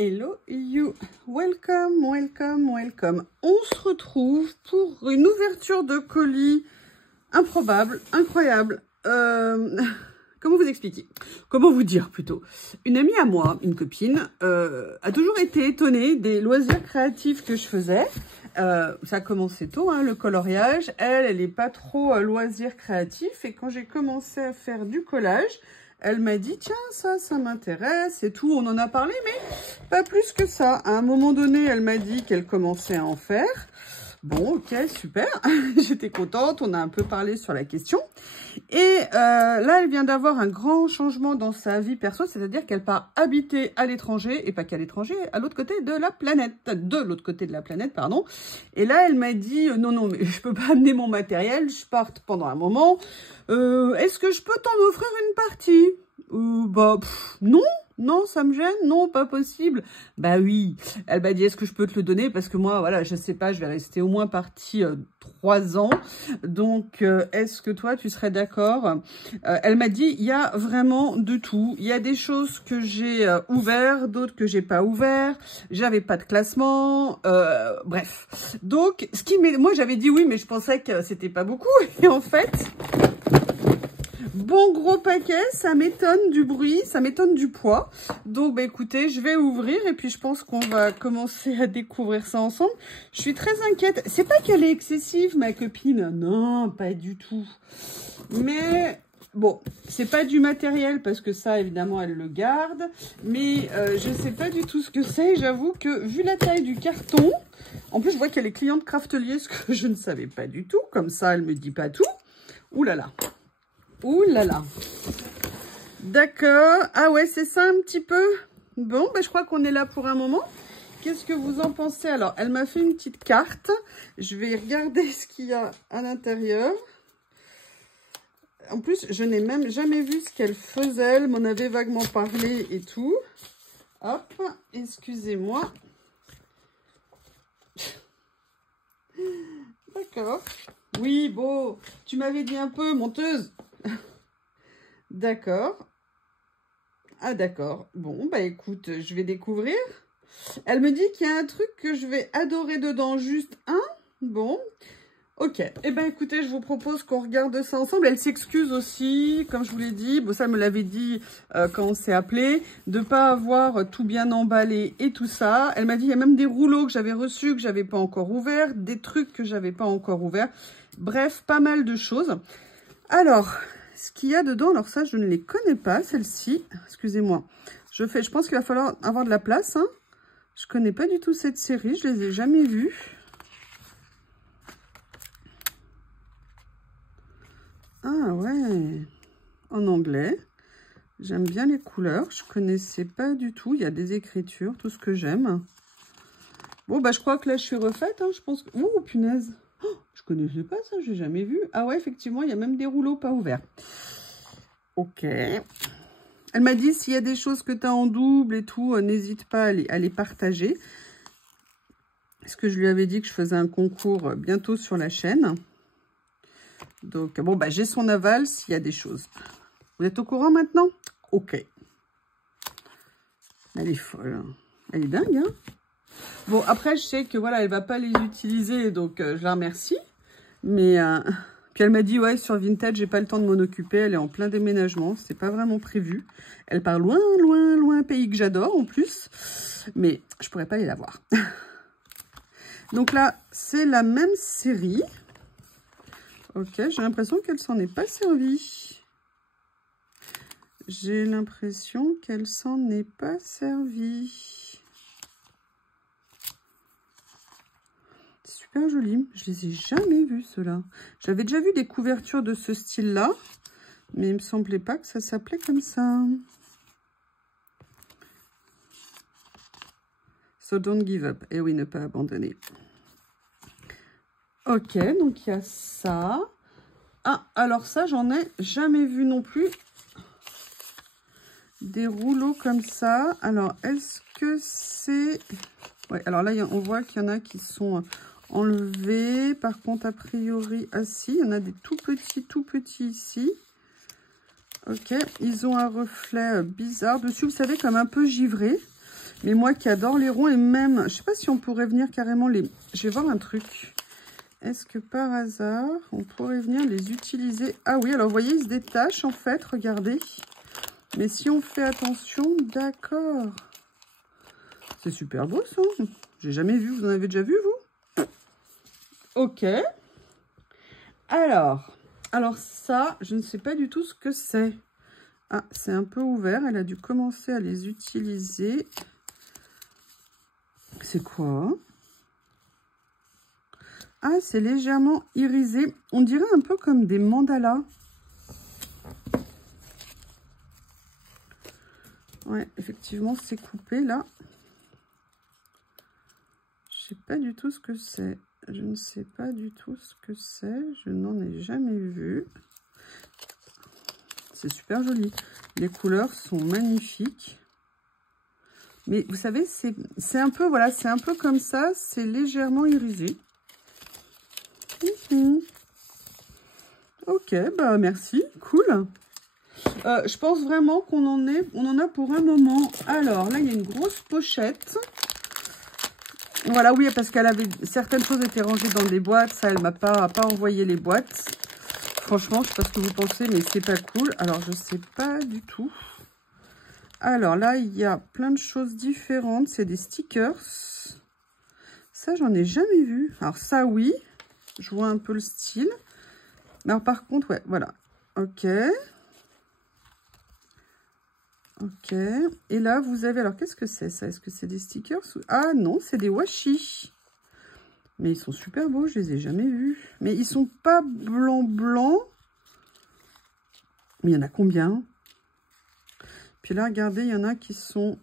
Hello you, welcome, welcome, welcome. On se retrouve pour une ouverture de colis improbable, incroyable. Comment vous expliquer? Comment vous dire plutôt? Une amie à moi, une copine, a toujours été étonnée des loisirs créatifs que je faisais. Ça a commencé tôt, hein, le coloriage. Elle n'est pas trop loisir créatif. Et quand j'ai commencé à faire du collage, elle m'a dit, tiens, ça m'intéresse et tout. On en a parlé, mais pas plus que ça. À un moment donné, elle m'a dit qu'elle commençait à en faire. Bon, ok, super. J'étais contente. On a un peu parlé sur la question. Et là, elle vient d'avoir un grand changement dans sa vie perso. C'est-à-dire qu'elle part habiter à l'étranger. Et pas qu'à l'étranger, à l'autre côté de la planète. De l'autre côté de la planète, pardon. Et là, elle m'a dit, non, mais je peux pas amener mon matériel. Je parte pendant un moment. Est-ce que je peux t'en offrir une partie? Non, ça me gêne, non, pas possible. Bah oui, elle m'a dit, est-ce que je peux te le donner? Parce que moi, voilà, je sais pas, je vais rester au moins partie 3 ans. Donc, est-ce que toi, tu serais d'accord? Elle m'a dit, il y a vraiment de tout. Il y a des choses que j'ai ouvertes, d'autres que j'ai pas ouvertes. J'avais pas de classement, bref. Donc, moi, j'avais dit oui, mais je pensais que c'était pas beaucoup. Et en fait... Bon gros paquet, ça m'étonne du bruit, ça m'étonne du poids. Donc bah écoutez, je vais ouvrir et puis je pense qu'on va commencer à découvrir ça ensemble. Je suis très inquiète. C'est pas qu'elle est excessive, ma copine. Non, pas du tout. Mais bon, c'est pas du matériel parce que ça, évidemment, elle le garde. Mais je sais pas du tout ce que c'est. J'avoue que vu la taille du carton, en plus je vois qu'elle est cliente Craftelier, ce que je ne savais pas du tout. Comme ça, elle me dit pas tout. Ouh là là. Ouh là là. D'accord. Ah ouais, c'est ça un petit peu. Bon, ben je crois qu'on est là pour un moment. Qu'est-ce que vous en pensez? Alors, elle m'a fait une petite carte. Je vais regarder ce qu'il y a à l'intérieur. En plus, je n'ai même jamais vu ce qu'elle faisait. Elle m'en avait vaguement parlé et tout. Hop, excusez-moi. D'accord. Oui, bon, tu m'avais dit un peu, menteuse. D'accord. Ah d'accord. Bon, bah écoute, je vais découvrir. Elle me dit qu'il y a un truc que je vais adorer dedans, juste un. Bon, ok. Eh ben écoutez, je vous propose qu'on regarde ça ensemble. Elle s'excuse aussi, comme je vous l'ai dit. Bon, ça elle me l'avait dit quand on s'est appelé, de pas avoir tout bien emballé et tout ça. Elle m'a dit, il y a même des rouleaux que j'avais reçus, que j'avais pas encore ouverts, des trucs que j'avais pas encore ouverts. Bref, pas mal de choses. Alors... ce qu'il y a dedans, alors ça, je ne les connais pas, celle-ci. Excusez-moi. Je pense qu'il va falloir avoir de la place. Hein. Je ne connais pas du tout cette série. Je ne les ai jamais vues. Ah ouais. En anglais. J'aime bien les couleurs. Je ne connaissais pas du tout. Il y a des écritures, tout ce que j'aime. Bon, bah je crois que là, je suis refaite. Hein. Je pense que... Oh, punaise. Je connaissais pas ça, je n'ai jamais vu. Ah ouais, effectivement, il y a même des rouleaux pas ouverts. Ok. Elle m'a dit, s'il y a des choses que tu as en double et tout, n'hésite pas à les partager. Parce que je lui avais dit que je faisais un concours bientôt sur la chaîne. Donc, bon, bah j'ai son aval s'il y a des choses. Vous êtes au courant maintenant? Ok. Elle est folle. Elle est dingue, hein? Bon, après, je sais que, voilà, elle va pas les utiliser, donc je la remercie. Mais, puis elle m'a dit, ouais, sur Vinted, j'ai pas le temps de m'en occuper. Elle est en plein déménagement, c'est pas vraiment prévu. Elle part loin, loin, loin, pays que j'adore, en plus. Mais je pourrais pas aller la voir. Donc là, c'est la même série. Ok, j'ai l'impression qu'elle s'en est pas servie. J'ai l'impression qu'elle s'en est pas servie. Super joli. Je les ai jamais vus, ceux-là. J'avais déjà vu des couvertures de ce style-là, mais il me semblait pas que ça s'appelait comme ça. So don't give up. Et oui, ne pas abandonner. Ok, donc il y a ça. Ah, alors ça, j'en ai jamais vu non plus. Des rouleaux comme ça. Alors, est-ce que c'est... Ouais, alors là, on voit qu'il y en a qui sont... enlevé. Par contre, a priori, si, il y en a des tout petits ici. Ok, ils ont un reflet bizarre dessus, vous savez, comme un peu givré. Mais moi qui adore les ronds et même, je sais pas si on pourrait venir carrément les... Je vais voir un truc. Est-ce que par hasard, on pourrait venir les utiliser? Ah oui, alors vous voyez, ils se détachent en fait, regardez. Mais si on fait attention, d'accord. C'est super beau ça. J'ai jamais vu, vous en avez déjà vu vous? Ok. Alors ça, je ne sais pas du tout ce que c'est. Ah, c'est un peu ouvert, elle a dû commencer à les utiliser. C'est quoi? Ah, c'est légèrement irisé. On dirait un peu comme des mandalas. Ouais, effectivement, c'est coupé là. Je sais pas du tout ce que c'est. Je ne sais pas du tout ce que c'est. Je n'en ai jamais vu. C'est super joli. Les couleurs sont magnifiques. Mais vous savez, c'est un peu, voilà, c'est un peu comme ça. C'est légèrement irisé. Ok, bah merci, cool. Je pense vraiment qu'on en a pour un moment. Alors là, il y a une grosse pochette. Voilà, oui, parce qu'elle avait certaines choses étaient rangées dans des boîtes. Ça, elle m'a pas envoyé les boîtes. Franchement, je sais pas ce que vous pensez, mais c'est pas cool. Alors, je sais pas du tout. Alors là, il y a plein de choses différentes. C'est des stickers. Ça, j'en ai jamais vu. Alors ça, oui. Je vois un peu le style. Mais alors, par contre, ouais, voilà. Ok. Ok. Et là, vous avez... Alors, qu'est-ce que c'est ça? Est-ce que c'est des stickers? Ah non, c'est des washi. Mais ils sont super beaux, je les ai jamais vus. Mais ils sont pas blanc. Mais il y en a combien? Puis là, regardez, il y en a qui sont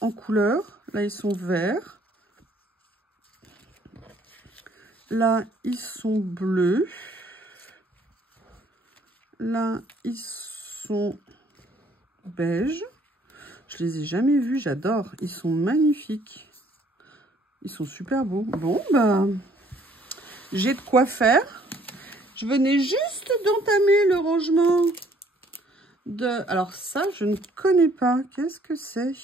en couleur. Là, ils sont verts. Là, ils sont bleus. Là, ils sont beige. Je les ai jamais vus, j'adore. Ils sont magnifiques. Ils sont super beaux. Bon, bah, j'ai de quoi faire. Je venais juste d'entamer le rangement de... Alors ça, je ne connais pas. Qu'est-ce que c'est?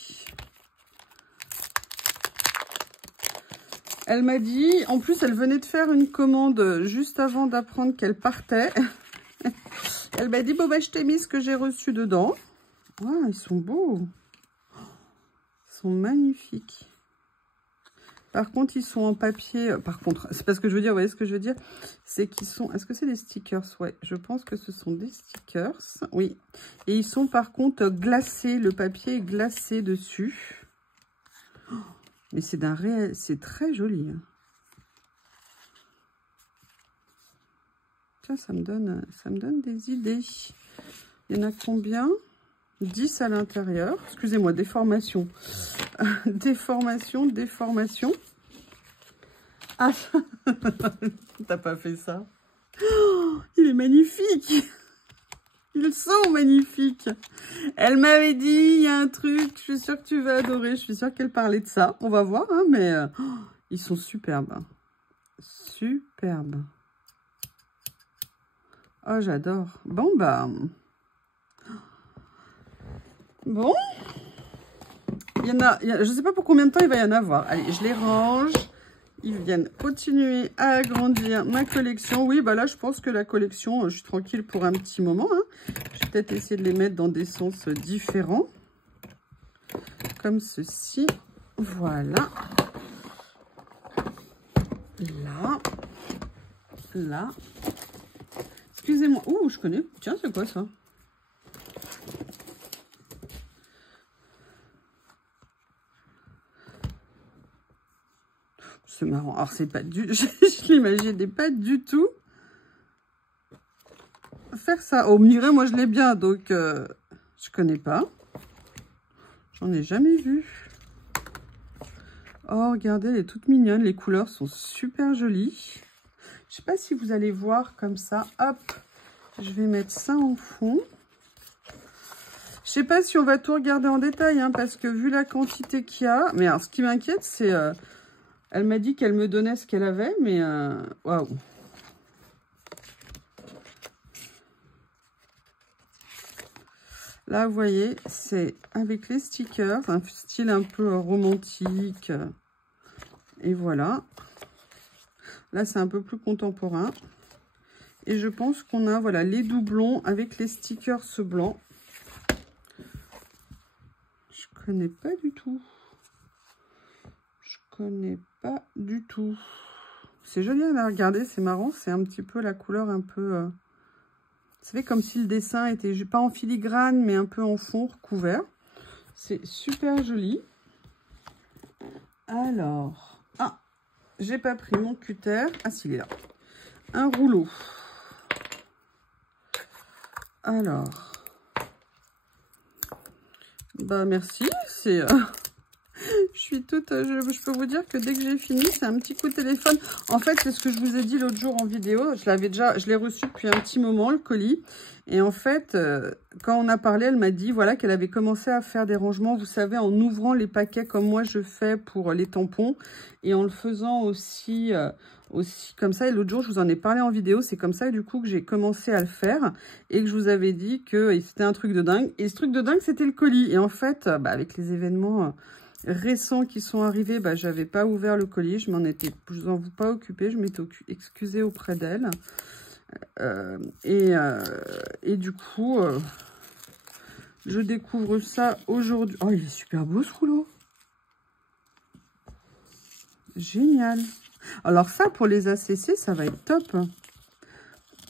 Elle m'a dit... En plus, elle venait de faire une commande juste avant d'apprendre qu'elle partait. Elle m'a dit, bon, bah, je t'ai mis ce que j'ai reçu dedans. Ah, ils sont beaux. Ils sont magnifiques. Par contre, ils sont en papier. Par contre, c'est pas ce que je veux dire. Vous voyez ce que je veux dire? C'est qu'ils sont... Est-ce que c'est des stickers? Ouais, je pense que ce sont des stickers. Oui. Et ils sont par contre glacés. Le papier est glacé dessus. Mais c'est d'un réel... C'est très joli. Tiens, ça me donne des idées. Il y en a combien? 10 à l'intérieur. Excusez-moi, déformation. Déformation. Ah, t'as pas fait ça. Oh, il est magnifique. Ils sont magnifiques. Elle m'avait dit, il y a un truc, je suis sûre que tu vas adorer. Je suis sûre qu'elle parlait de ça. On va voir, hein, mais ils sont superbes. Superbes. Oh, j'adore. Bon, bah... Bon. Il y en a, je ne sais pas pour combien de temps il va y en avoir. Allez, je les range. Ils viennent continuer à agrandir ma collection. Oui, bah là, je pense que la collection, je suis tranquille pour un petit moment. Hein. Je vais peut-être essayer de les mettre dans des sens différents. Comme ceci. Voilà. Là. Excusez-moi. Ouh, je connais. Tiens, c'est quoi ça? C'est marrant. Alors, c'est pas du... je l'imaginais pas du tout faire ça. Oh, me moi, je l'ai bien, donc je connais pas. J'en ai jamais vu. Oh, regardez, elle est toute mignonne. Les couleurs sont super jolies. Je sais pas si vous allez voir comme ça. Hop, je vais mettre ça en fond. Je sais pas si on va tout regarder en détail, hein, parce que vu la quantité qu'il y a... Mais alors, ce qui m'inquiète, c'est... elle m'a dit qu'elle me donnait ce qu'elle avait, mais... Waouh. Là, vous voyez, c'est avec les stickers, un style un peu romantique. Et voilà. Là, c'est un peu plus contemporain. Et je pense qu'on a, voilà, les doublons avec les stickers blancs. Je connais pas du tout. Je connais pas du tout. C'est joli à regarder, c'est marrant. C'est un petit peu la couleur un peu... Vous savez, comme si le dessin était pas en filigrane, mais un peu en fond recouvert. C'est super joli. Alors, ah, j'ai pas pris mon cutter. Ah, si, il est là. Un rouleau. Alors, bah merci. C'est... Je suis toute... Je peux vous dire que dès que j'ai fini, c'est un petit coup de téléphone. En fait, c'est ce que je vous ai dit l'autre jour en vidéo. Je l'ai reçu depuis un petit moment, le colis. Et en fait, quand on a parlé, elle m'a dit voilà, qu'elle avait commencé à faire des rangements, vous savez, en ouvrant les paquets comme moi je fais pour les tampons. Et en le faisant aussi comme ça. Et l'autre jour, je vous en ai parlé en vidéo. C'est comme ça, du coup, que j'ai commencé à le faire. Et que je vous avais dit que c'était un truc de dingue. Et ce truc de dingue, c'était le colis. Et en fait, avec les événements... récents qui sont arrivés, j'avais pas ouvert le colis, je m'en vous pas occupée, je m'étais excusée auprès d'elle. Et du coup, je découvre ça aujourd'hui. Oh, il est super beau ce rouleau. Génial. Alors ça, pour les ACC, ça va être top.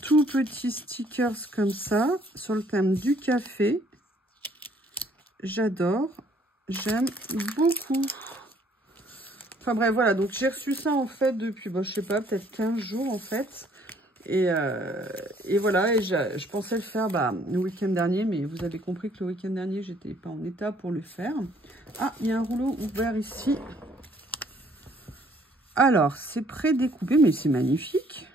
Tout petit stickers comme ça, sur le thème du café. J'adore. J'aime beaucoup. Enfin bref, voilà. Donc j'ai reçu ça en fait depuis, je sais pas, peut-être 15 jours en fait. Et voilà. Et je pensais le faire le week-end dernier. Mais vous avez compris que le week-end dernier, j'étais pas en état pour le faire. Ah, il y a un rouleau ouvert ici. Alors, c'est pré-découpé, mais c'est magnifique.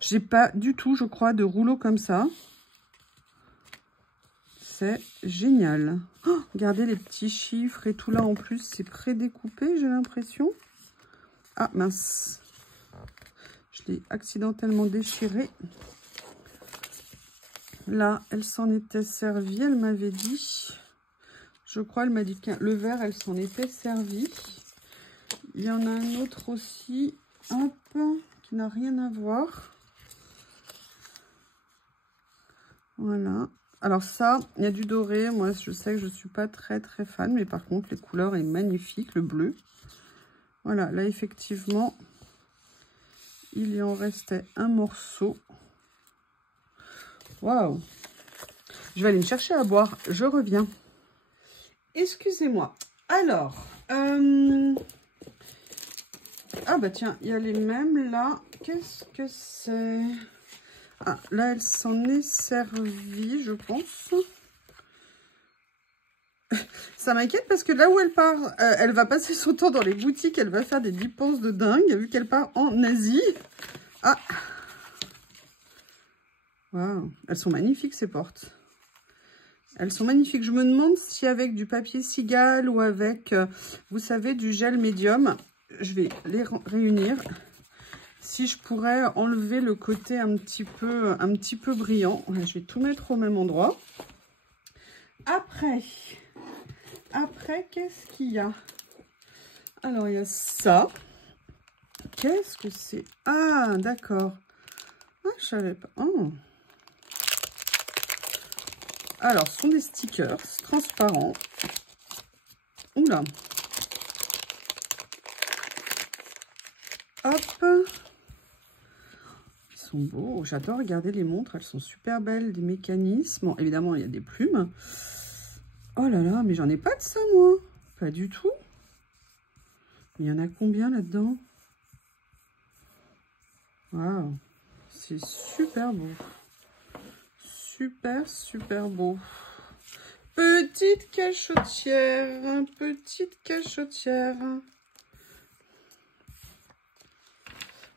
J'ai pas du tout, je crois, de rouleau comme ça. C'est génial. Oh, regardez les petits chiffres et tout là en plus. C'est pré-découpé, j'ai l'impression. Ah mince. Je l'ai accidentellement déchiré. Là, elle s'en était servie, elle m'avait dit. Je crois, elle m'a dit que le vert, elle s'en était servie. Il y en a un autre aussi, hop, qui n'a rien à voir. Voilà. Alors ça, il y a du doré. Moi, je sais que je ne suis pas très fan. Mais par contre, les couleurs est magnifique. Le bleu. Voilà. Là, effectivement, il y en restait un morceau. Waouh! Je vais aller me chercher à boire. Je reviens. Excusez-moi. Alors, ah bah tiens, il y a les mêmes là. Qu'est-ce que c'est? Ah, là, elle s'en est servie, je pense. Ça m'inquiète parce que là où elle part, elle va passer son temps dans les boutiques. Elle va faire des dépenses de dingue, vu qu'elle part en Asie. Ah! Waouh! Elles sont magnifiques, ces portes. Elles sont magnifiques. Je me demande si avec du papier cigale ou avec, vous savez, du gel médium, je vais les réunir. Si je pourrais enlever le côté un petit peu brillant. Ouais, je vais tout mettre au même endroit. Après, qu'est-ce qu'il y a? Alors, il y a ça. Qu'est-ce que c'est? Ah, d'accord. Ah, je savais pas. Oh. Alors, ce sont des stickers transparents. Oula. Hop. Ils sont beaux. J'adore regarder les montres. Elles sont super belles. Des mécanismes. Bon, évidemment, il y a des plumes. Oh là là, mais j'en ai pas de ça, moi. Pas du tout. Il y en a combien là-dedans? Waouh. C'est super beau. Super beau. Petite cachotière. Petite cachotière.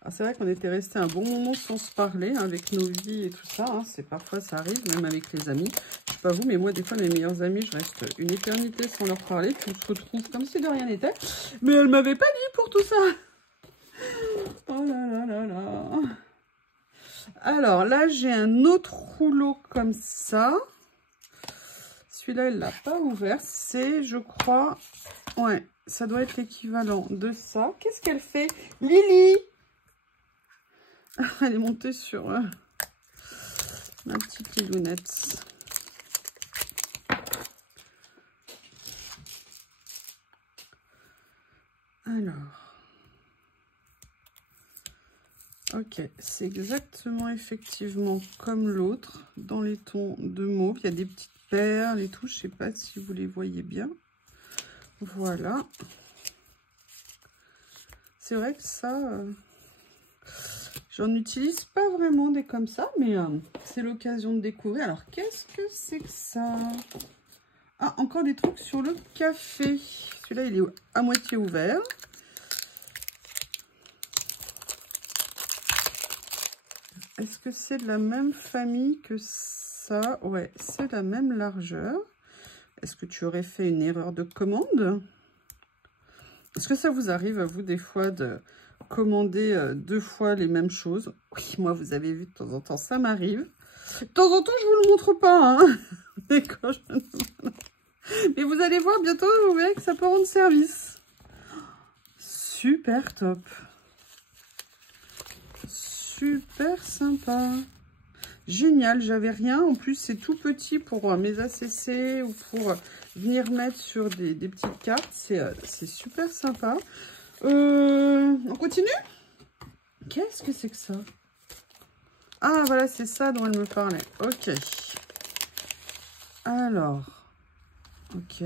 C'est vrai qu'on était resté un bon moment sans se parler, hein, avec nos vies et tout ça. Hein. Parfois, ça arrive, même avec les amis. Je sais pas vous, mais moi, des fois, mes meilleurs amis, je reste une éternité sans leur parler. Puis on se retrouve comme si de rien n'était. Mais elle m'avait pas dit pour tout ça. Oh là là là là. Alors là, j'ai un autre rouleau comme ça. Celui-là, elle l'a pas ouvert. C'est, je crois... Ouais, ça doit être l'équivalent de ça. Qu'est-ce qu'elle fait, Lily? Elle est montée sur ma petite lilounette. Alors, ok, c'est exactement effectivement comme l'autre, dans les tons de mauve. Il y a des petites perles et tout, je sais pas si vous les voyez bien. Voilà. C'est vrai que ça, j'en utilise pas vraiment des comme ça, mais c'est l'occasion de découvrir. Alors, qu'est-ce que c'est que ça? Ah, encore des trucs sur le café. Celui-là, il est à moitié ouvert. Est-ce que c'est de la même famille que ça? Ouais, c'est la même largeur. Est-ce que tu aurais fait une erreur de commande? Est-ce que ça vous arrive à vous des fois de commander 2 fois les mêmes choses? Oui, moi, vous avez vu, de temps en temps, ça m'arrive. De temps en temps, je vous le montre pas, hein. Mais vous allez voir bientôt, vous verrez que ça peut rendre service. Super top. Super sympa. Génial, j'avais rien. En plus, c'est tout petit pour mes ACC ou pour venir mettre sur des petites cartes. C'est super sympa. On continue? Qu'est-ce que c'est que ça? Ah, voilà, c'est ça dont elle me parlait. Ok. Alors, ok.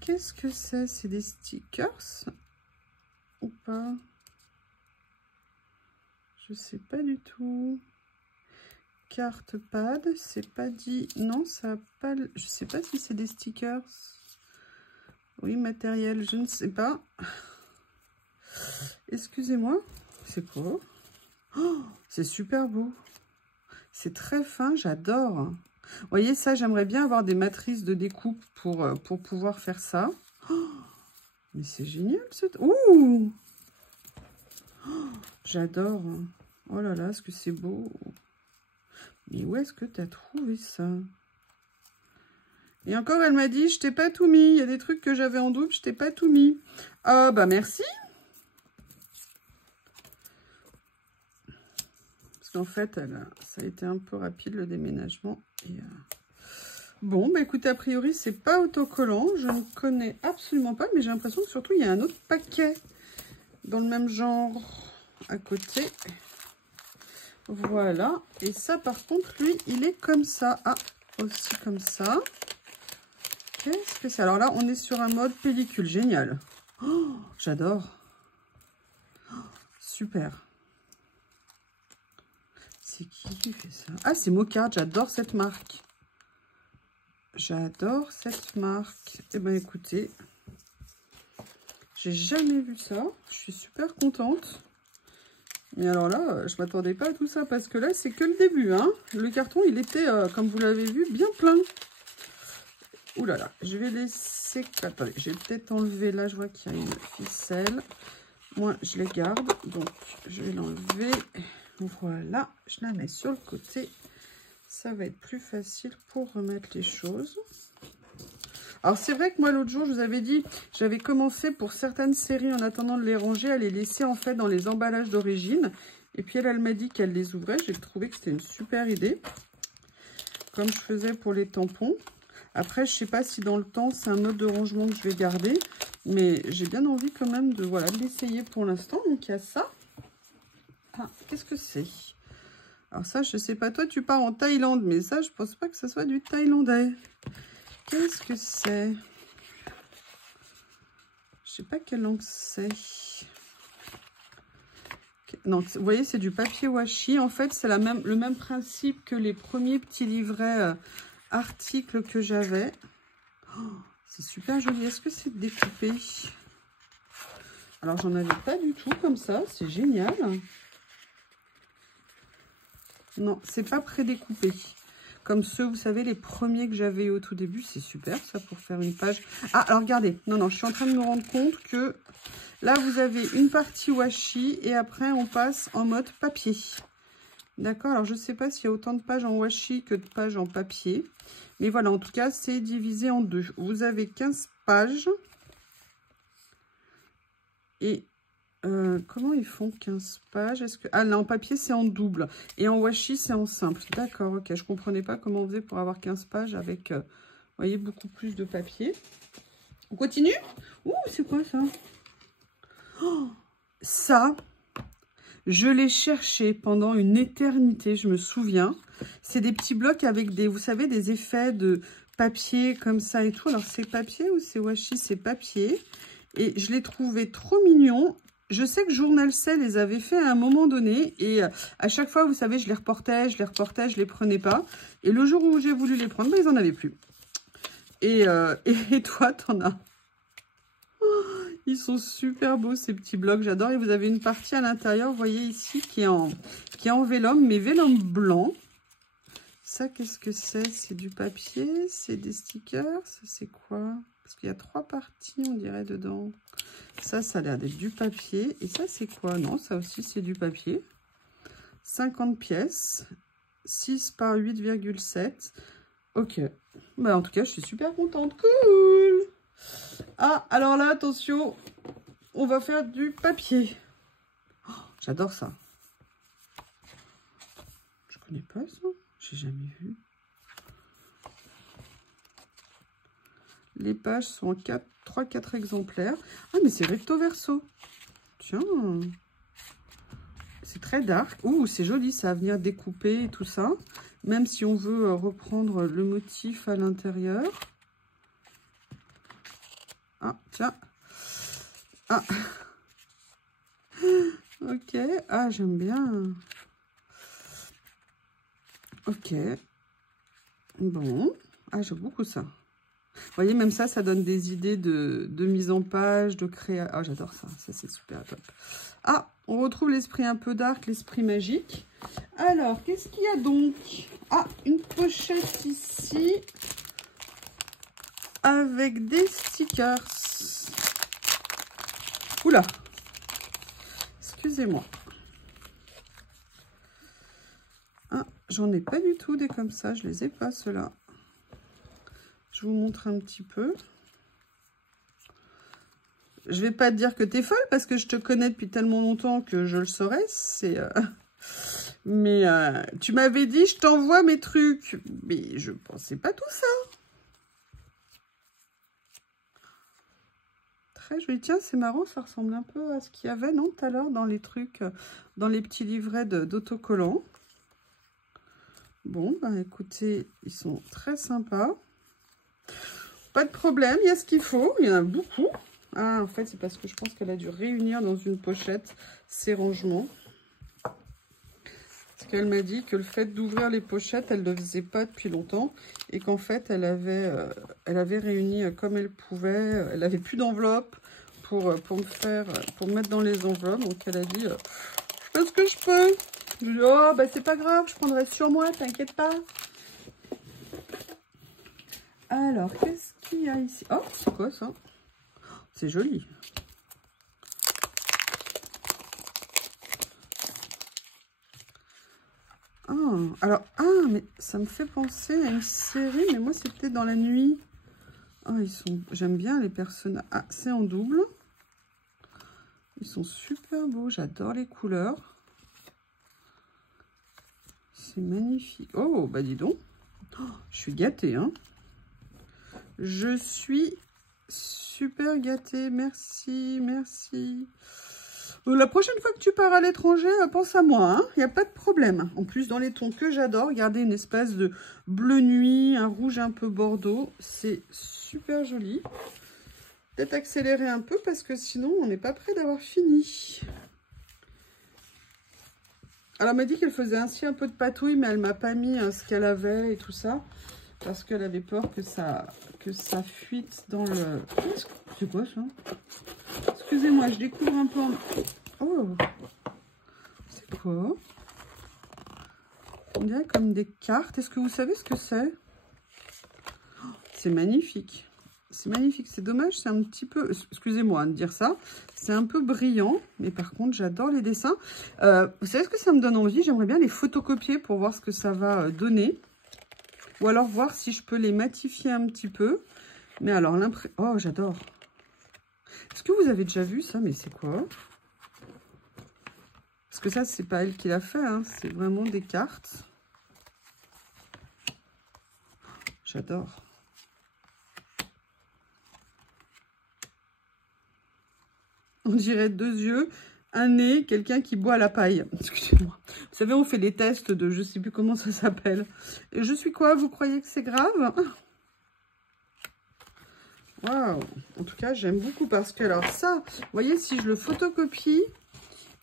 Qu'est-ce que c'est? C'est des stickers ou pas? Je sais pas du tout. Carte pad, c'est pas dit. Non, ça a pas. Je sais pas si c'est des stickers. Oui, matériel, je ne sais pas. Excusez-moi. C'est quoi? Oh, c'est super beau. C'est très fin, j'adore. Vous voyez, ça, j'aimerais bien avoir des matrices de découpe pour pouvoir faire ça. Oh, mais c'est génial, ce... Ouh, oh, j'adore. Oh là là, est-ce que c'est beau? Mais où est-ce que tu as trouvé ça? Et encore, elle m'a dit, je t'ai pas tout mis. Il y a des trucs que j'avais en double, je t'ai pas tout mis. Ah, bah merci. Parce qu'en fait, ça a été un peu rapide, le déménagement. Et, bon, bah écoutez, a priori, c'est pas autocollant. Je ne connais absolument pas, mais j'ai l'impression que surtout, il y a un autre paquet dans le même genre à côté. Voilà. Et ça, par contre, lui, il est comme ça. Ah, aussi comme ça. Qu'est-ce que c'est? Alors là, on est sur un mode pellicule. Génial. Oh, j'adore. Oh, super. C'est qui fait ça? Ah, c'est Mocard. J'adore cette marque. J'adore cette marque. Eh bien, écoutez, j'ai jamais vu ça. Je suis super contente. Mais alors là, je m'attendais pas à tout ça parce que là, c'est que le début. Hein. Le carton, il était, comme vous l'avez vu, bien plein. Ouh là là, je vais laisser... Attendez, je vais peut-être enlever. Là, je vois qu'il y a une ficelle. Moi, je les garde. Donc, je vais l'enlever. Voilà, je la mets sur le côté. Ça va être plus facile pour remettre les choses. Alors, c'est vrai que moi, l'autre jour, je vous avais dit, j'avais commencé pour certaines séries, en attendant de les ranger, à les laisser en fait dans les emballages d'origine. Et puis, elle m'a dit qu'elle les ouvrait. J'ai trouvé que c'était une super idée. Comme je faisais pour les tampons. Après, je ne sais pas si dans le temps, c'est un mode de rangement que je vais garder. Mais j'ai bien envie quand même de voilà, l'essayer pour l'instant. Donc, il y a ça. Ah, qu'est-ce que c'est? Alors ça, je ne sais pas. Toi, tu pars en Thaïlande. Mais ça, je ne pense pas que ce soit du thaïlandais. Qu'est-ce que c'est? Je sais pas quelle langue c'est. Non, vous voyez, c'est du papier washi. En fait, c'est le même principe que les premiers petits livrets articles que j'avais. Oh, c'est super joli. Est-ce que c'est découpé? Alors, j'en avais pas du tout comme ça. C'est génial. Non, c'est pas prédécoupé. Comme ceux, vous savez, les premiers que j'avais au tout début. C'est super, ça, pour faire une page. Ah, alors, regardez. Non, non, je suis en train de me rendre compte que là, vous avez une partie washi et après, on passe en mode papier. D'accord, alors je ne sais pas s'il y a autant de pages en washi que de pages en papier. Mais voilà, en tout cas, c'est divisé en deux. Vous avez 15 pages. Et comment ils font 15 pages? Est-ce que... Ah là, en papier, c'est en double. Et en washi, c'est en simple. D'accord, ok. Je ne comprenais pas comment on faisait pour avoir 15 pages avec, vous voyez, beaucoup plus de papier. On continue? Ouh, c'est quoi ça? Oh, ça, je l'ai cherché pendant une éternité, je me souviens. C'est des petits blocs avec des, vous savez, des effets de papier comme ça et tout. Alors, c'est papier ou c'est washi? C'est papier. Et je l'ai trouvé trop mignon. Je sais que Journal C les avait fait à un moment donné. Et à chaque fois, vous savez, je les reportais, je les prenais pas. Et le jour où j'ai voulu les prendre, ben, ils en avaient plus. Et toi, t'en as. Ils sont super beaux, ces petits blocs. J'adore. Et vous avez une partie à l'intérieur, vous voyez ici, qui est en vélum, mais vélum blanc. Ça, qu'est-ce que c'est? C'est du papier? C'est des stickers? Ça, c'est quoi? Parce qu'il y a 3 parties, on dirait, dedans. Ça a l'air d'être du papier. Et ça, c'est quoi? Non, ça aussi, c'est du papier. 50 pièces. 6 par 8,7. Ok. Bah, en tout cas, je suis super contente. Cool! Ah, alors là, attention. On va faire du papier. Oh, j'adore ça. Je connais pas ça. J'ai jamais vu. Les pages sont en 3-4 exemplaires. Ah, mais c'est recto verso. Tiens. C'est très dark. Ouh, c'est joli, ça va venir découper et tout ça. Même si on veut reprendre le motif à l'intérieur. Ah, tiens. Ah. Ok. Ah, j'aime bien. Ok. Bon. Ah, j'aime beaucoup ça. Vous voyez, même ça donne des idées de mise en page, de créa... Ah, j'adore ça. Ça, c'est super top. Ah, on retrouve l'esprit un peu dark, l'esprit magique. Alors, qu'est-ce qu'il y a donc? Ah, une pochette ici avec des stickers. Oula. Excusez-moi. Ah, j'en ai pas du tout des comme ça. Je les ai pas, ceux-là. Je vous montre un petit peu. Je vais pas te dire que t'es folle parce que je te connais depuis tellement longtemps que je le saurais. C'est, mais tu m'avais dit je t'envoie mes trucs. Mais je pensais pas tout ça. Très joli. Tiens, c'est marrant, ça ressemble un peu à ce qu'il y avait, non, tout à l'heure dans les trucs, dans les petits livrets d'autocollants. Bon, bah écoutez, ils sont très sympas. Pas de problème, il y a ce qu'il faut. Il y en a beaucoup. Ah, en fait, c'est parce que je pense qu'elle a dû réunir dans une pochette ces rangements. Parce qu'elle m'a dit que le fait d'ouvrir les pochettes, elle ne le faisait pas depuis longtemps. Et qu'en fait, elle avait réuni comme elle pouvait. Elle n'avait plus d'enveloppe pour me mettre dans les enveloppes. Donc, elle a dit, je fais ce que je peux. Je lui ai dit, oh, bah, c'est pas grave, je prendrai sur moi, t'inquiète pas. Alors, qu'est-ce qu'il y a ici? Oh, c'est quoi ça? C'est joli. Ah, alors, mais ça me fait penser à une série, mais moi, c'est peut-être dans la nuit. Ah, j'aime bien les personnages. Ah, c'est en double. Ils sont super beaux, j'adore les couleurs. C'est magnifique. Oh, bah dis donc. Oh, je suis gâtée, hein. Je suis super gâtée. Merci, merci. La prochaine fois que tu pars à l'étranger, pense à moi, il n'y a pas de problème. En plus, dans les tons que j'adore, regardez une espèce de bleu nuit, un rouge un peu bordeaux. C'est super joli. Peut-être accélérer un peu parce que sinon, on n'est pas près d'avoir fini. Alors, elle m'a dit qu'elle faisait ainsi un peu de patouille, mais elle m'a pas mis ce qu'elle avait et tout ça. Parce qu'elle avait peur que ça fuite dans le... C'est quoi ça? Excusez-moi, je découvre un peu... Oh, c'est quoi? On dirait comme des cartes. Est-ce que vous savez ce que c'est? Oh, c'est magnifique. C'est magnifique, c'est dommage, c'est un petit peu, excusez-moi de dire ça, c'est un peu brillant, mais par contre j'adore les dessins. Vous savez ce que ça me donne envie? J'aimerais bien les photocopier pour voir ce que ça va donner. Ou alors voir si je peux les matifier un petit peu. Mais alors l'impression... Oh, j'adore. Est-ce que vous avez déjà vu ça? Mais c'est quoi? Parce que ça, c'est pas elle qui l'a fait, hein. C'est vraiment des cartes. J'adore. On dirait 2 yeux, un nez, quelqu'un qui boit la paille. Excusez-moi. Vous savez, on fait les tests de je sais plus comment ça s'appelle. Et je suis quoi? Vous croyez que c'est grave? Waouh! En tout cas, j'aime beaucoup parce que, alors ça, vous voyez, si je le photocopie,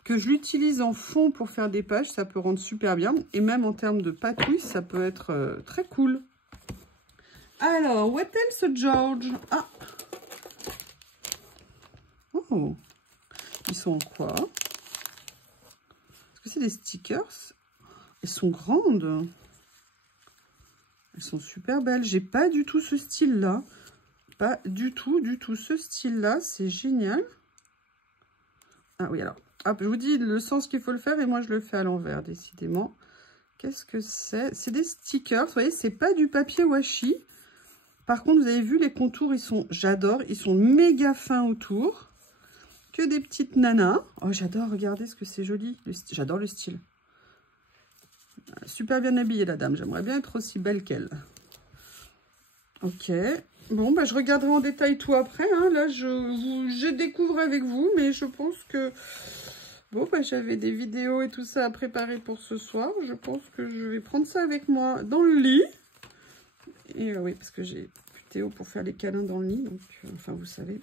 que je l'utilise en fond pour faire des pages, ça peut rendre super bien. Et même en termes de patouille, ça peut être très cool. Alors, what else, George? Ah! Oh! Ils sont en quoi? Est-ce que c'est des stickers? Elles sont grandes. Elles sont super belles. J'ai pas du tout ce style-là. Pas du tout ce style-là. C'est génial. Ah oui, alors. Hop, je vous dis le sens qu'il faut le faire et moi je le fais à l'envers, décidément. Qu'est-ce que c'est? C'est des stickers. Vous voyez, c'est pas du papier washi. Par contre, vous avez vu, les contours, ils sont... J'adore. Ils sont méga fins autour. Que des petites nanas. Oh, j'adore, regardez ce que c'est joli. J'adore le style. Super bien habillée, la dame. J'aimerais bien être aussi belle qu'elle. Ok. Bon, bah, je regarderai en détail tout après. Hein. Là, je découvre avec vous, mais je pense que... Bon, bah, j'avais des vidéos et tout ça à préparer pour ce soir. Je pense que je vais prendre ça avec moi dans le lit. Et oui, parce que j'ai plus Théo pour faire les câlins dans le lit. Donc, enfin, vous savez...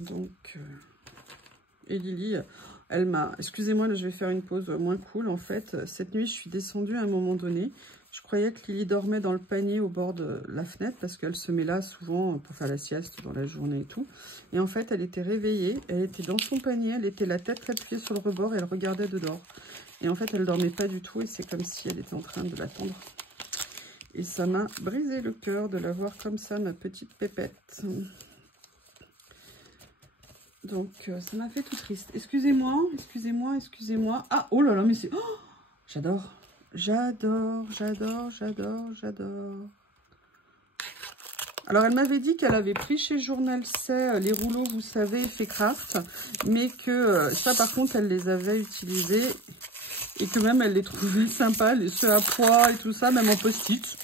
Donc, et Lily, elle m'a... Excusez-moi, là, je vais faire une pause moins cool. En fait, cette nuit, je suis descendue à un moment donné. Je croyais que Lily dormait dans le panier au bord de la fenêtre parce qu'elle se met là souvent pour faire la sieste dans la journée et tout. Et en fait, elle était réveillée. Elle était dans son panier. Elle était la tête appuyée sur le rebord et elle regardait dehors. Et en fait, elle dormait pas du tout et c'est comme si elle était en train de l'attendre. Et ça m'a brisé le cœur de la voir comme ça, ma petite pépette. Donc, ça m'a fait tout triste. Excusez-moi, excusez-moi, excusez-moi. Ah, oh là là, mais c'est... Oh, j'adore, j'adore, j'adore, j'adore, j'adore. Alors, elle m'avait dit qu'elle avait pris chez Journal C les rouleaux, vous savez, Effet Craft. Mais que ça, par contre, elle les avait utilisés. Et que même, elle les trouvait sympas, les ceux à pois et tout ça, même en post-it.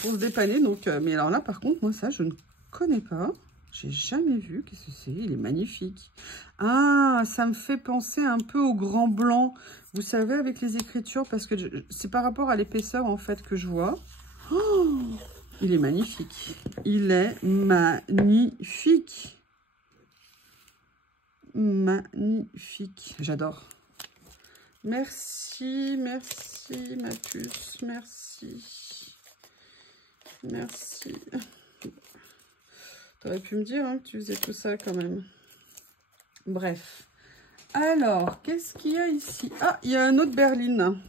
Pour se dépanner. Donc, mais alors là, par contre, moi, ça, je ne connais pas. J'ai jamais vu. Qu'est-ce que c'est? Il est magnifique. Ah, ça me fait penser un peu au grand blanc. Vous savez, avec les écritures, parce que c'est par rapport à l'épaisseur, en fait, que je vois. Oh, il est magnifique. Il est magnifique. Magnifique. J'adore. Merci, merci, ma puce. Merci. Merci. T'aurais pu me dire hein, que tu faisais tout ça quand même. Bref. Alors, qu'est-ce qu'il y a ici? Ah, il y a un autre berline.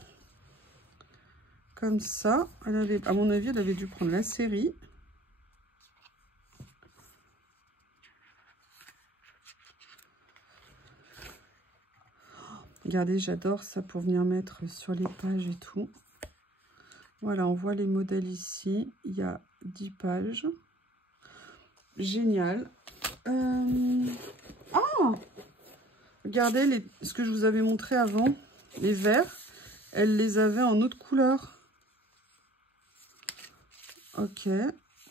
Comme ça. Elle avait, à mon avis, elle avait dû prendre la série. Regardez, j'adore ça pour venir mettre sur les pages et tout. Voilà, on voit les modèles ici. Il y a 10 pages. Génial. Ah, regardez ce que je vous avais montré avant. Les verts, elle les avait en autre couleur. Ok.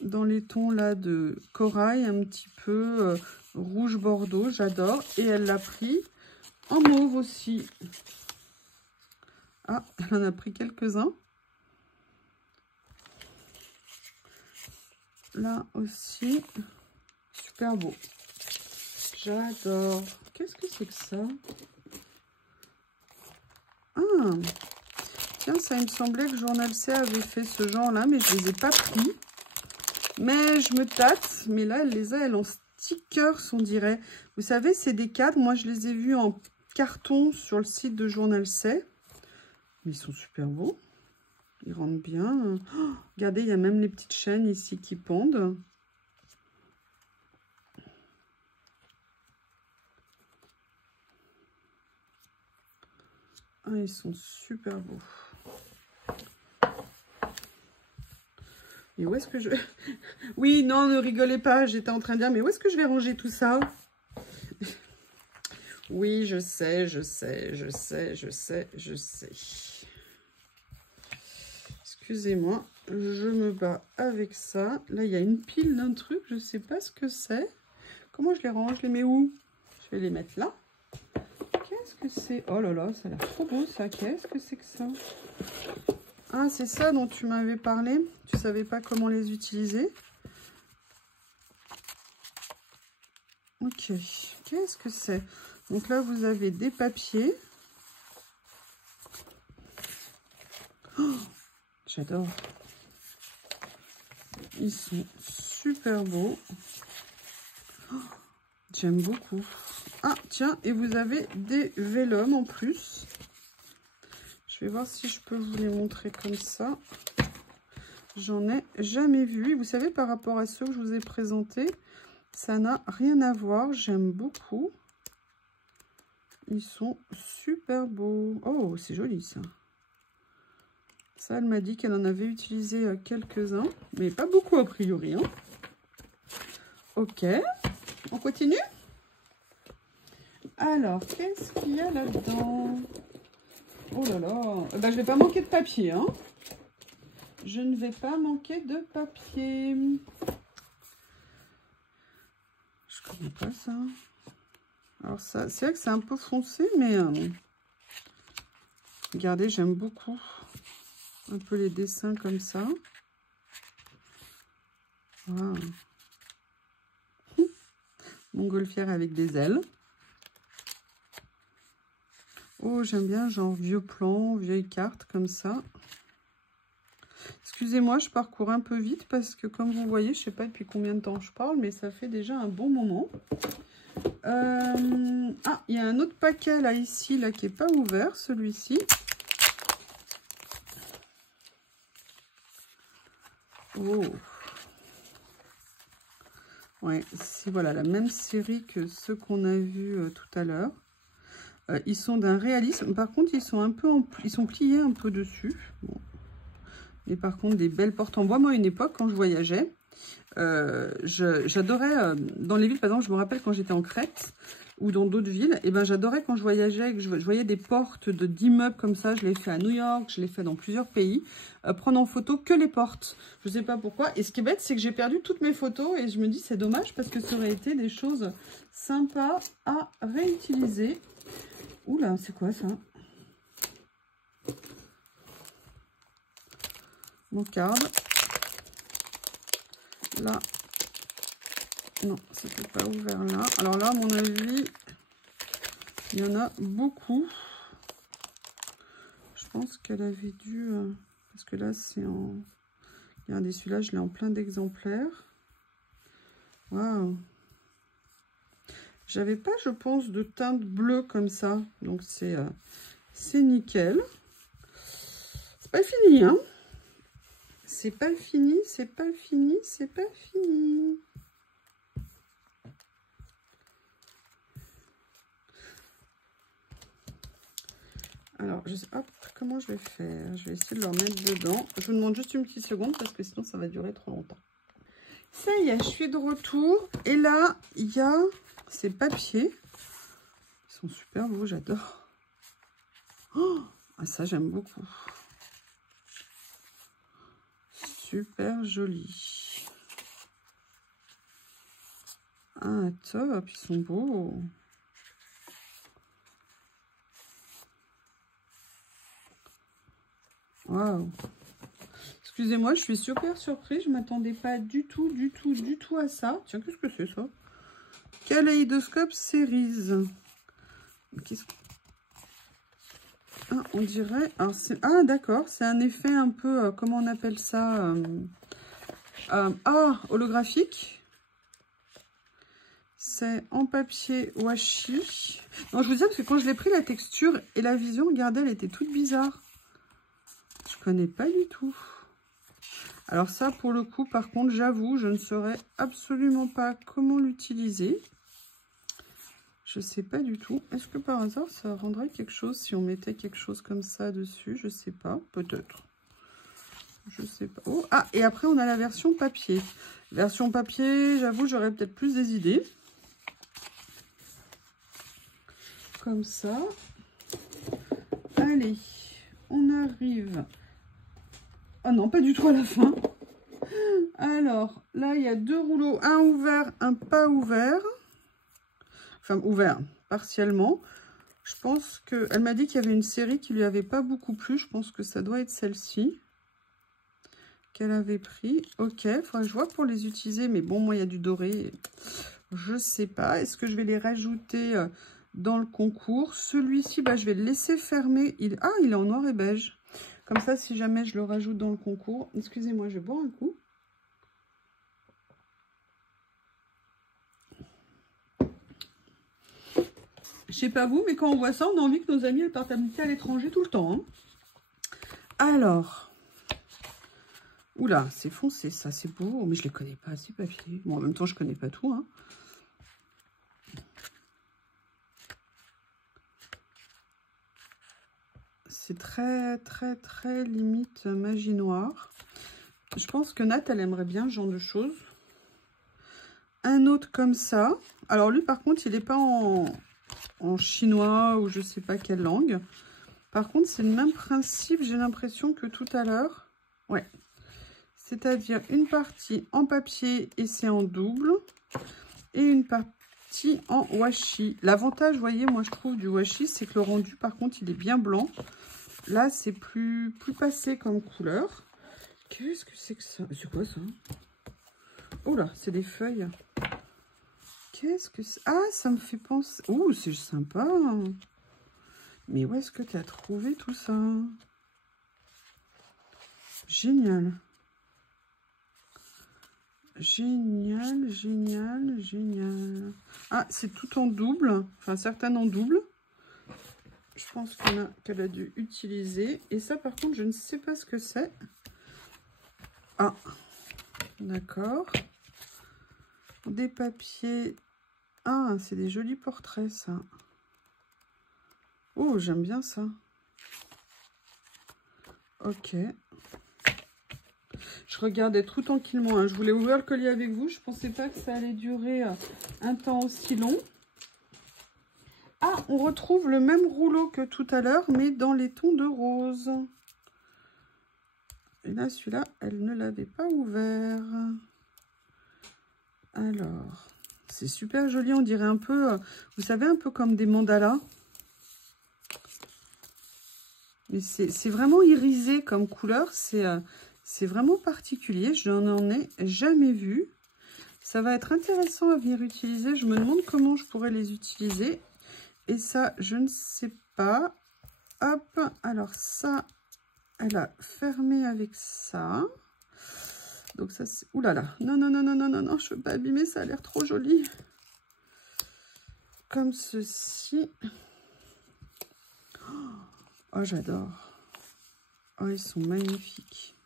Dans les tons là de corail, un petit peu rouge bordeaux. J'adore. Et elle l'a pris en mauve aussi. Ah, elle en a pris quelques-uns. Là aussi. Super beau. J'adore. Qu'est-ce que c'est que ça? Ah, tiens, ça il me semblait que Journal C avait fait ce genre-là, mais je les ai pas pris. Mais je me tâte. Mais là, elle les a, elle en stickers, on dirait. Vous savez, c'est des cadres. Moi, je les ai vus en carton sur le site de Journal C. Mais ils sont super beaux. il rentre bien. Oh, regardez, il y a même les petites chaînes ici qui pendent. Ah, ils sont super beaux. Et où est-ce que je... Oui, non, ne rigolez pas, j'étais en train de dire, mais où est-ce que je vais ranger tout ça? Oui, je sais. Excusez-moi, je me bats avec ça. Là, il y a une pile d'un truc, je ne sais pas ce que c'est. Comment je les range? Je les mets où? Je vais les mettre là. Qu'est-ce que c'est? Oh là là, ça a l'air trop beau ça. Qu'est-ce que c'est que ça? Ah, c'est ça dont tu m'avais parlé. Tu savais pas comment les utiliser. Ok, qu'est-ce que c'est? Donc là, vous avez des papiers. Oh, j'adore. Ils sont super beaux. Oh, j'aime beaucoup. Ah, tiens, et vous avez des vélums en plus. Je vais voir si je peux vous les montrer comme ça. J'en ai jamais vu. Et vous savez, par rapport à ceux que je vous ai présentés, ça n'a rien à voir. J'aime beaucoup. Ils sont super beaux. Oh, c'est joli ça. Ça, elle m'a dit qu'elle en avait utilisé quelques-uns, mais pas beaucoup a priori. Hein. Ok, on continue. Alors, qu'est-ce qu'il y a là-dedans? Oh là là, ben, je vais pas manquer de papier. Hein. Je ne vais pas manquer de papier. Je connais pas ça. Alors ça, c'est vrai que c'est un peu foncé, mais regardez, j'aime beaucoup. Un peu les dessins comme ça. Wow. Montgolfière avec des ailes. Oh, j'aime bien, genre vieux plan, vieille carte, comme ça. Excusez-moi, je parcours un peu vite parce que comme vous voyez, je ne sais pas depuis combien de temps je parle, mais ça fait déjà un bon moment. Ah, il y a un autre paquet là, ici, là, qui n'est pas ouvert, celui-ci. Oh. Ouais, c'est voilà, la même série que ceux qu'on a vus tout à l'heure. Ils sont d'un réalisme. Par contre, ils sont un peu ils sont pliés un peu dessus. Bon. Mais par contre, des belles portes en bois. Moi, à une époque, quand je voyageais, j'adorais, dans les villes, par exemple, je me rappelle quand j'étais en Crète ou dans d'autres villes, et ben j'adorais quand je voyageais, que je voyais des portes d'immeubles comme ça. Je l'ai fait à New York, je l'ai fait dans plusieurs pays, prendre en photo que les portes. Je sais pas pourquoi. Et ce qui est bête, c'est que j'ai perdu toutes mes photos et je me dis c'est dommage parce que ça aurait été des choses sympas à réutiliser. Oula, c'est quoi ça? Mocarde. Là, non, c'était pas ouvert là. Alors là, à mon avis, il y en a beaucoup. Je pense qu'elle avait dû... parce que là, c'est en... Regardez, celui-là, je l'ai en plein d'exemplaires. Waouh! J'avais pas, je pense, de teinte bleue comme ça. Donc, c'est nickel. C'est pas fini, hein? C'est pas fini, c'est pas fini, c'est pas fini. Alors, hop, comment je vais faire? Je vais essayer de le remettre dedans. Je vous demande juste une petite seconde parce que sinon, ça va durer trop longtemps. Ça y est, je suis de retour. Et là, il y a ces papiers. Ils sont super beaux, j'adore. Oh, ça, j'aime beaucoup. Super joli. Ah, top, ils sont beaux. Waouh. Excusez-moi, je suis super surprise. Je ne m'attendais pas du tout à ça. Tiens, qu'est-ce que c'est ça? Kaléidoscope Series. Ah, on dirait... Ah, d'accord. C'est un effet un peu... comment on appelle ça? Holographique. C'est en papier washi. Non, je vous dis parce que quand je l'ai pris, la texture et la vision, regardez, elle était toute bizarre. Je connais pas du tout. Alors ça, pour le coup, par contre, j'avoue, je ne saurais absolument pas comment l'utiliser. Je sais pas du tout. Est-ce que par hasard, ça rendrait quelque chose si on mettait quelque chose comme ça dessus? Je sais pas, peut-être. Je sais pas. Oh, ah, et après, on a la version papier. Version papier, j'avoue, j'aurais peut-être plus des idées. Comme ça. Allez, on arrive. Ah non, pas du tout à la fin. Alors, là, il y a 2 rouleaux. Un ouvert, un pas ouvert. Enfin, ouvert partiellement. Je pense que... Elle m'a dit qu'il y avait une série qui lui avait pas beaucoup plu. Je pense que ça doit être celle-ci qu'elle avait pris. Ok, il faudrait que je vois pour les utiliser. Mais bon, moi, il y a du doré. Je sais pas. Est-ce que je vais les rajouter dans le concours? Celui-ci, bah, je vais le laisser fermer. Ah, il est en noir et beige. Comme ça, si jamais je le rajoute dans le concours... Excusez-moi, je vais boire un coup. Je sais pas vous, mais quand on voit ça, on a envie que nos amis elles partent habiter à l'étranger tout le temps. Hein. Alors... Oula, c'est foncé ça, c'est beau. Mais je les connais pas, ces papiers. Bon, en même temps, je connais pas tout. Hein. C'est très, très, très limite magie noire. Je pense que Nat, elle aimerait bien ce genre de choses. Un autre comme ça. Alors lui, par contre, il n'est pas en chinois ou je sais pas quelle langue. Par contre, c'est le même principe, j'ai l'impression que tout à l'heure. Ouais. C'est-à-dire une partie en papier et c'est en double. Et une partie en washi. L'avantage, vous voyez, moi je trouve du washi, c'est que le rendu, par contre, il est bien blanc. Là, c'est plus passé comme couleur. Qu'est-ce que c'est que ça? C'est quoi ça? Oh là, c'est des feuilles. Qu'est-ce que c'est? Ah, ça me fait penser... Oh, c'est sympa. Mais où est-ce que tu as trouvé tout ça? Génial. Génial, génial, génial. Ah, c'est tout en double. Enfin, certaines en double. Je pense qu'elle a dû utiliser. Et ça, par contre, je ne sais pas ce que c'est. Ah, d'accord. Des papiers. Ah, c'est des jolis portraits, ça. Oh, j'aime bien ça. Ok. Je regardais tout tranquillement. Hein. Je voulais ouvrir le collier avec vous. Je ne pensais pas que ça allait durer un temps aussi long. Ah, on retrouve le même rouleau que tout à l'heure, mais dans les tons de rose. Et là, celui-là, elle ne l'avait pas ouvert. Alors, c'est super joli. On dirait un peu, vous savez, un peu comme des mandalas. Mais c'est vraiment irisé comme couleur. C'est vraiment particulier. Je n'en ai jamais vu. Ça va être intéressant à venir utiliser. Je me demande comment je pourrais les utiliser. Et ça, je ne sais pas. Hop, alors ça, elle a fermé avec ça. Donc ça, c'est... Ouh là là, non, non, non, non, non, non, non, je ne veux pas abîmer, ça a l'air trop joli. Comme ceci. Oh, j'adore. Oh, ils sont magnifiques.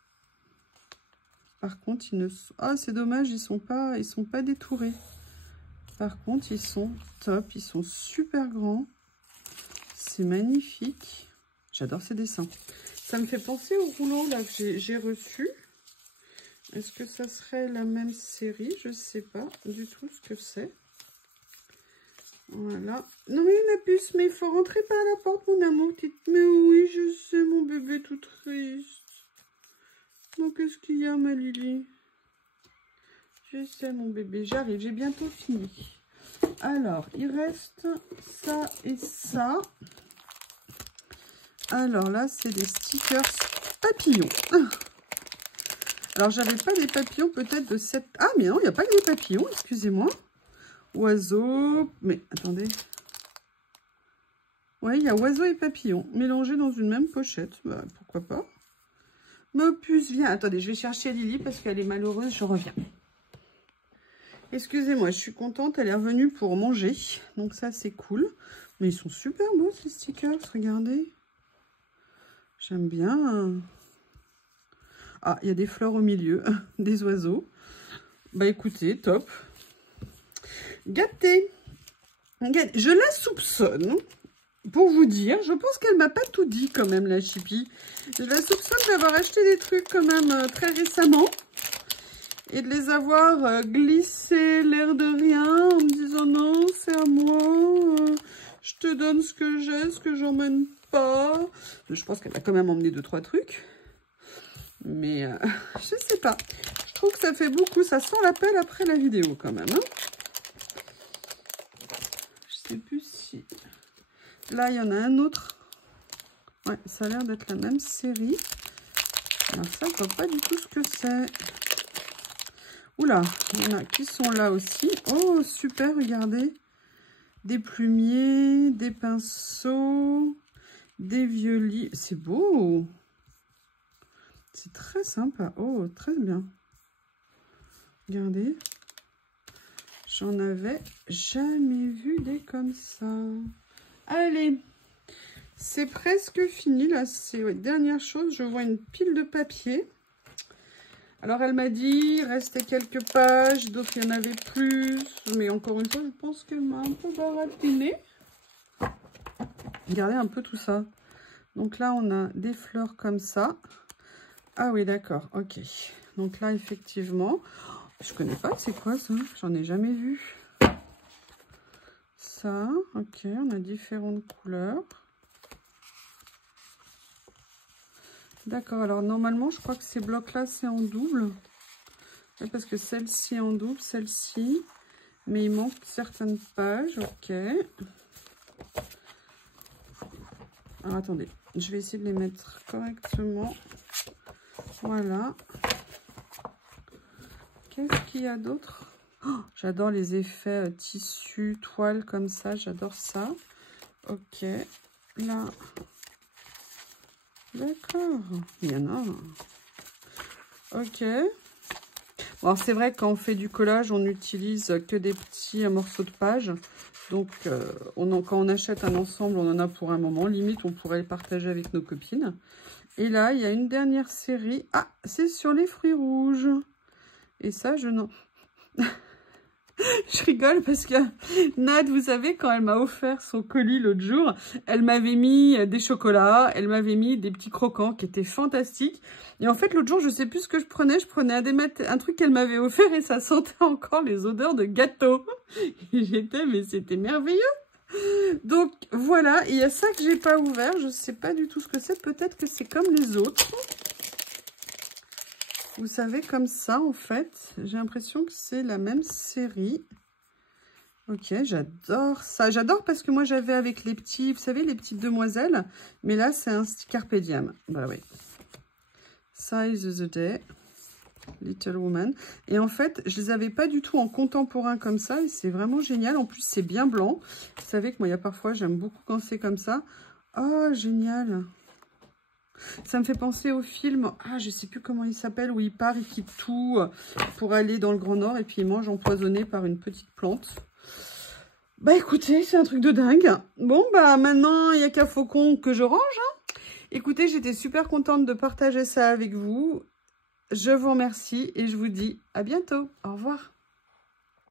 Par contre, ils ne sont... Ah, c'est dommage, ils sont pas détourés. Par contre, ils sont top, ils sont super grands. C'est magnifique. J'adore ces dessins. Ça me fait penser au rouleau là que j'ai reçu. Est-ce que ça serait la même série? Je ne sais pas du tout ce que c'est. Voilà. Non mais ma puce, mais il faut rentrer par la porte, mon amour. Mais oui, je sais, mon bébé tout triste. Donc qu'est-ce qu'il y a, ma Lily? Je sais, mon bébé, j'arrive, j'ai bientôt fini. Alors, il reste ça et ça. Alors là, c'est des stickers papillons. Alors, j'avais pas des papillons peut-être de cette... Ah, mais non, il n'y a pas que des papillons, excusez-moi. Oiseau... Mais, attendez. Oui, il y a oiseau et papillon mélangés dans une même pochette. Bah, pourquoi pas. Ma puce, viens. Attendez, je vais chercher Lily parce qu'elle est malheureuse, je reviens. Excusez-moi, je suis contente, elle est revenue pour manger. Donc ça, c'est cool. Mais ils sont super beaux, ces stickers, regardez. J'aime bien. Ah, il y a des fleurs au milieu, des oiseaux. Bah écoutez, top. Gâtée. Je la soupçonne, pour vous dire, je pense qu'elle m'a pas tout dit quand même, la Chippy. Je la soupçonne d'avoir acheté des trucs quand même très récemment. Et de les avoir glissés l'air de rien en me disant non, c'est à moi, je te donne ce que j'ai, ce que j'emmène pas. Je pense qu'elle a quand même emmené 2-3 trucs. Mais je sais pas. Je trouve que ça fait beaucoup, ça sent l'appel après la vidéo quand même. Hein. Je sais plus si... Là, il y en a un autre. Ouais, ça a l'air d'être la même série. Alors ça, je vois pas du tout ce que c'est. Oula, il y en a qui sont là aussi. Oh, super, regardez. Des plumiers, des pinceaux, des violis. C'est beau. C'est très sympa. Oh, très bien. Regardez. J'en avais jamais vu des comme ça. Allez, c'est presque fini. Là, c'est ouais, dernière chose. Je vois une pile de papier. Alors, elle m'a dit, il restait quelques pages, d'autres, il y en avait plus. Mais encore une fois, je pense qu'elle m'a un peu baratiné. Regardez un peu tout ça. Donc là, on a des fleurs comme ça. Ah oui, d'accord, ok. Donc là, effectivement, je connais pas, c'est quoi ça? J'en ai jamais vu. Ça, ok, on a différentes couleurs. D'accord, alors normalement, je crois que ces blocs-là, c'est en double. Parce que celle-ci est en double, celle-ci. Mais il manque certaines pages, ok. Alors, attendez, je vais essayer de les mettre correctement. Voilà. Qu'est-ce qu'il y a d'autre? Oh, j'adore les effets tissu, toile comme ça, j'adore ça. Ok, là. D'accord, il y en a. Ok. Bon, alors c'est vrai que quand on fait du collage, on n'utilise que des petits morceaux de page. Donc, quand on achète un ensemble, on en a pour un moment. Limite, on pourrait le partager avec nos copines. Et là, il y a une dernière série. Ah, c'est sur les fruits rouges. Et ça, je n'en... Je rigole parce que Nad, vous savez, quand elle m'a offert son colis l'autre jour, elle m'avait mis des chocolats, elle m'avait mis des petits croquants qui étaient fantastiques. Et en fait, l'autre jour, je sais plus ce que je prenais un truc qu'elle m'avait offert et ça sentait encore les odeurs de gâteau. Et j'étais, mais c'était merveilleux. Donc voilà, il y a ça que j'ai pas ouvert, je sais pas du tout ce que c'est, peut-être que c'est comme les autres. Vous savez, comme ça, en fait, j'ai l'impression que c'est la même série. Ok, j'adore ça. J'adore parce que moi, j'avais avec les petits, vous savez, les petites demoiselles. Mais là, c'est un Carpe Diem. Bah oui. Size of the Day. Little Woman. Et en fait, je les avais pas du tout en contemporain comme ça. Et c'est vraiment génial. En plus, c'est bien blanc. Vous savez que moi, il y a parfois, j'aime beaucoup quand c'est comme ça. Oh, génial. Ça me fait penser au film, ah je sais plus comment il s'appelle, où il part, il quitte tout pour aller dans le Grand Nord et puis il mange empoisonné par une petite plante. Bah écoutez, c'est un truc de dingue. Bon bah maintenant il n'y a qu'à Faucon que je range. Hein. Écoutez, j'étais super contente de partager ça avec vous. Je vous remercie et je vous dis à bientôt. Au revoir.